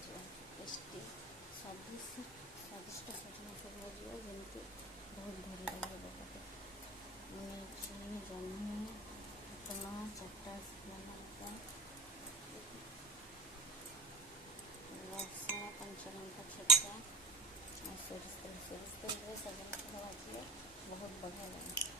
ଭାଜିବା ଟେଷ୍ଟି ସ୍ୱାଦିଷ୍ଟ ସଜନା ଶାଗ ଭାଜିବା ଯେମିତି ବହୁତ ଭଲ ଲାଗିବ ତାକୁ ମିର୍ଚି ଜହ୍ନି ଫୁଟଣ ଚାରିଟା ଲଙ୍କା ରସୁଣ କଞ୍ଚାଲଙ୍କା ଛେଚା ଆଉ ସୋରିଷ ତେଲରେ ସଜନା ଶାଗ ଭାଜିଲେ ବହୁତ ବଢ଼ିଆ ଲାଗେ।